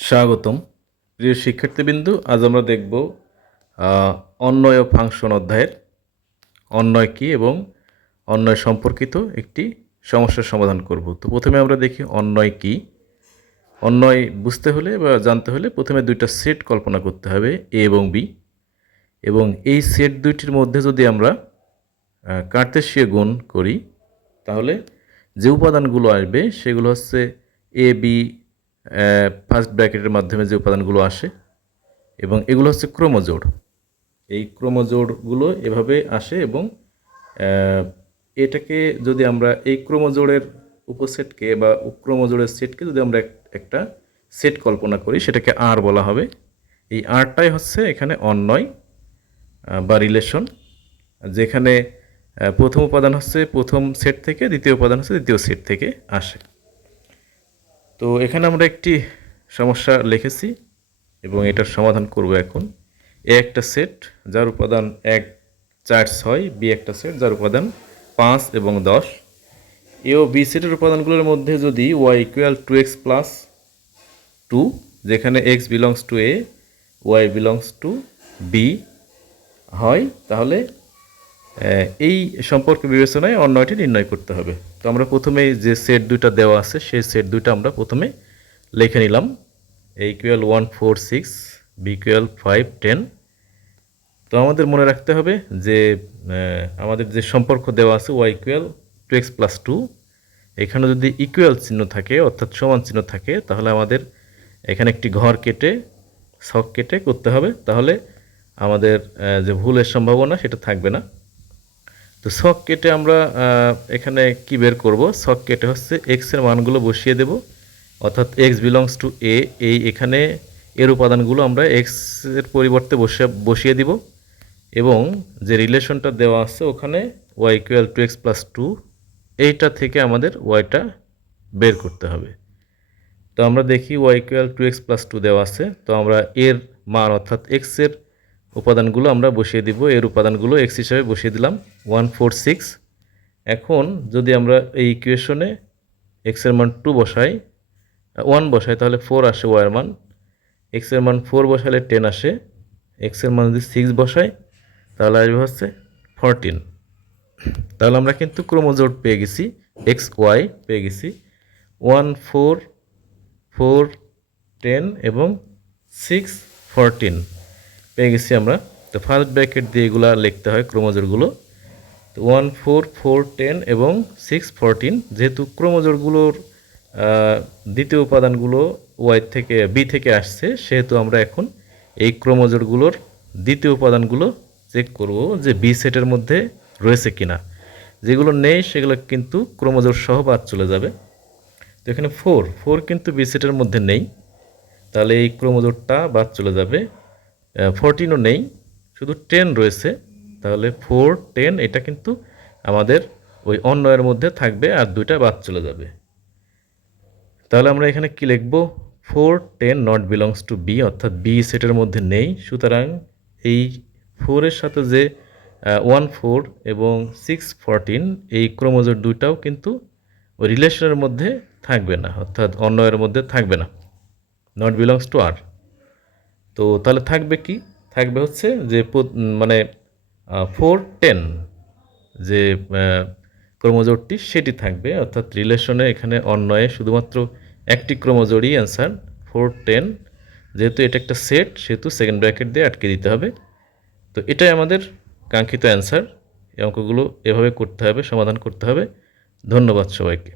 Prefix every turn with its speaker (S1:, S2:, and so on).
S1: স্বাগতম। প্রিয় শিক্ষার্থীবৃন্দু আজ আমরা দেখব আহ, অন্বয় ও ফাংশন অধ্যায়ের অন্বয় কী এবং অন্বয় সম্পর্কিত একটি সমস্যার সমাধান করব। তো প্রথমে আমরা দেখি অন্বয় কী। অন্বয় বুঝতে হলে বা জানতে হলে প্রথমে দুইটা সেট কল্পনা করতে হবে এ এবং বি। এবং এই সেট দুইটির মধ্যে যদি আমরা কার্তেশীয় গুণ করি তাহলে যে উপাদানগুলো আসবে সেগুলো হচ্ছে এ বি ফার্স্ট ব্র্যাকেটের মাধ্যমে যে উপাদানগুলো আসে, এবং এগুলো হচ্ছে ক্রোমোজোড়। এই ক্রোমোজোড়গুলো এভাবে আসে এবং এটাকে যদি আমরা এই ক্রোমোজোড়ের উপসেটকে বা ক্রোমোজোড়ের সেটকে যদি আমরা একটা সেট কল্পনা করি, সেটাকে আর বলা হবে। এই আরটাই হচ্ছে এখানে অন্যয় বা রিলেশন যেখানে প্রথম উপাদান হচ্ছে প্রথম সেট থেকে, দ্বিতীয় উপাদান হচ্ছে দ্বিতীয় সেট থেকে আসে। তো এখানে আমরা একটি সমস্যা লিখেছি এবং এটার সমাধান করব এখন। এ একটা সেট, যার উপাদান এক, চার, ছয়, বি একটা সেট, যার উপাদান পাঁচ এবং দশ। এ ও বি সেটের উপাদানগুলোর মধ্যে যদি y equal to x plus two যেখানে x belongs to A y belongs to B হয়, তাহলে এই সম্পর্ক বিবেচনায় অন্যটি নির্ণয় করতে হবে। তো আমরা প্রথমে যে সেট দুইটা দেওয়া আছে, সেই সেট দুইটা আমরা প্রথমে লিখে নিলাম। A equal one four six B five ten তো আমাদের মনে রাখতে হবে যে আমাদের যে সম্পর্ক দেওয়া আছে y equal to x plus two এখানে যদি ইকুয়াল চিহ্ন থাকে, অর্থাৎ সমান চিহ্ন থাকে, তাহলে আমাদের এখানে একটি ঘর কেটে, ছক কেটে করতে হবে। তাহলে আমাদের যে ভুলের সম্ভাবনা, সেটা থাকবে না। তো ছক কেটে আমরা এখানে কি বের করব? ছক কেটে হচ্ছে এক্সের মানগুলো বসিয়ে দেব। অর্থাৎ এক্স বিলংস টু এ এই এখানে এর উপাদানগুলো আমরা এক্সের পরিবর্তে বসে, বসিয়ে দিব। এবং যে রিলেশনটা দেওয়া আছে ওখানে y equal to x plus two এইটা থেকে আমাদের ওয়াইটা বের করতে হবে। তো আমরা দেখি y equal to x plus two দেওয়া আছে। তো আমরা এর মান অর্থাৎ এক্সের উপাদানগুলো আমরা বসিয়ে দিব, এর উপাদানগুলো এক্স হিসাবে বসিয়ে দিলাম ওয়ান ফোর সিক্স এখন যদি আমরা এই ইকুয়েশনে এক্সের মান টু বসাই ওয়ান বসাই, তাহলে ফোর আসে ওয়ার মান। এক্সের মান ফোর বসালে টেন আসে এক্সের মান যদি সিক্স বসাই, তাহলে আসবে হচ্ছে ফরটিন তাহলে আমরা কিন্তু ক্রোমোজোট পেয়ে গেছি এক্স ওয়াই পেয়ে গেছি। ওয়ান ফোর ফোর টেন এবং সিক্স ফরটিন পেয়ে গেছি আমরা। তো ফার্স্ট ব্র্যাকেট দিয়ে এগুলো লিখতে হয় ক্রোমোজোরগুলো। তো ওয়ান ফোর ফোর টেন এবং সিক্স ফোরটিন যেহেতু ক্রোমোজোরগুলোর দ্বিতীয় উপাদানগুলো ওয়াই থেকে বি থেকে আসছে, সেহেতু আমরা এখন এই ক্রোমোজোরগুলোর দ্বিতীয় উপাদানগুলো চেক করব যে বি সেটের মধ্যে রয়েছে কিনা। যেগুলো নেই, সেগুলো কিন্তু ক্রোমোজোর সহ বাদ চলে যাবে। তো এখানে ফোর ফোর কিন্তু বি সেটের মধ্যে নেই। তাহলে এই ক্রোমোজোরটা বাদ চলে যাবে। ফোরটিনও নেই, শুধু টেন রয়েছে। তাহলে ফোর টেন এটা কিন্তু আমাদের ওই অন্যয়ের মধ্যে থাকবে আর দুইটা বাদ চলে যাবে। তাহলে আমরা এখানে কি লিখব? Four ten not belongs to B অর্থাৎ বি সেটের মধ্যে নেই। সুতরাং এই ফোরের সাথে যে ওয়ান ফোর এবং সিক্স ফোরটিন এই ক্রোমোজোর দুইটাও কিন্তু ওই রিলেশনের মধ্যে থাকবে না, অর্থাৎ অন্যয়ের মধ্যে থাকবে না। নট বিলংস টু আর তো তাহলে থাকবে কি? থাকবে হচ্ছে যে মানে ফোর টেন যে ক্রোমোজোরটি সেটি থাকবে, অর্থাৎ রিলেশনে এখানে অন্যয়ে শুধুমাত্র একটি ক্রোমোজোরই অ্যান্সার ফোর টেন যেহেতু এটা একটা সেট, সেহেতু সেকেন্ড ব্র্যাকেট দিয়ে আটকে দিতে হবে। তো এটাই আমাদের কাঙ্ক্ষিত অ্যান্সার, এই অঙ্কগুলো এভাবে করতে হবে, সমাধান করতে হবে। ধন্যবাদ সবাইকে।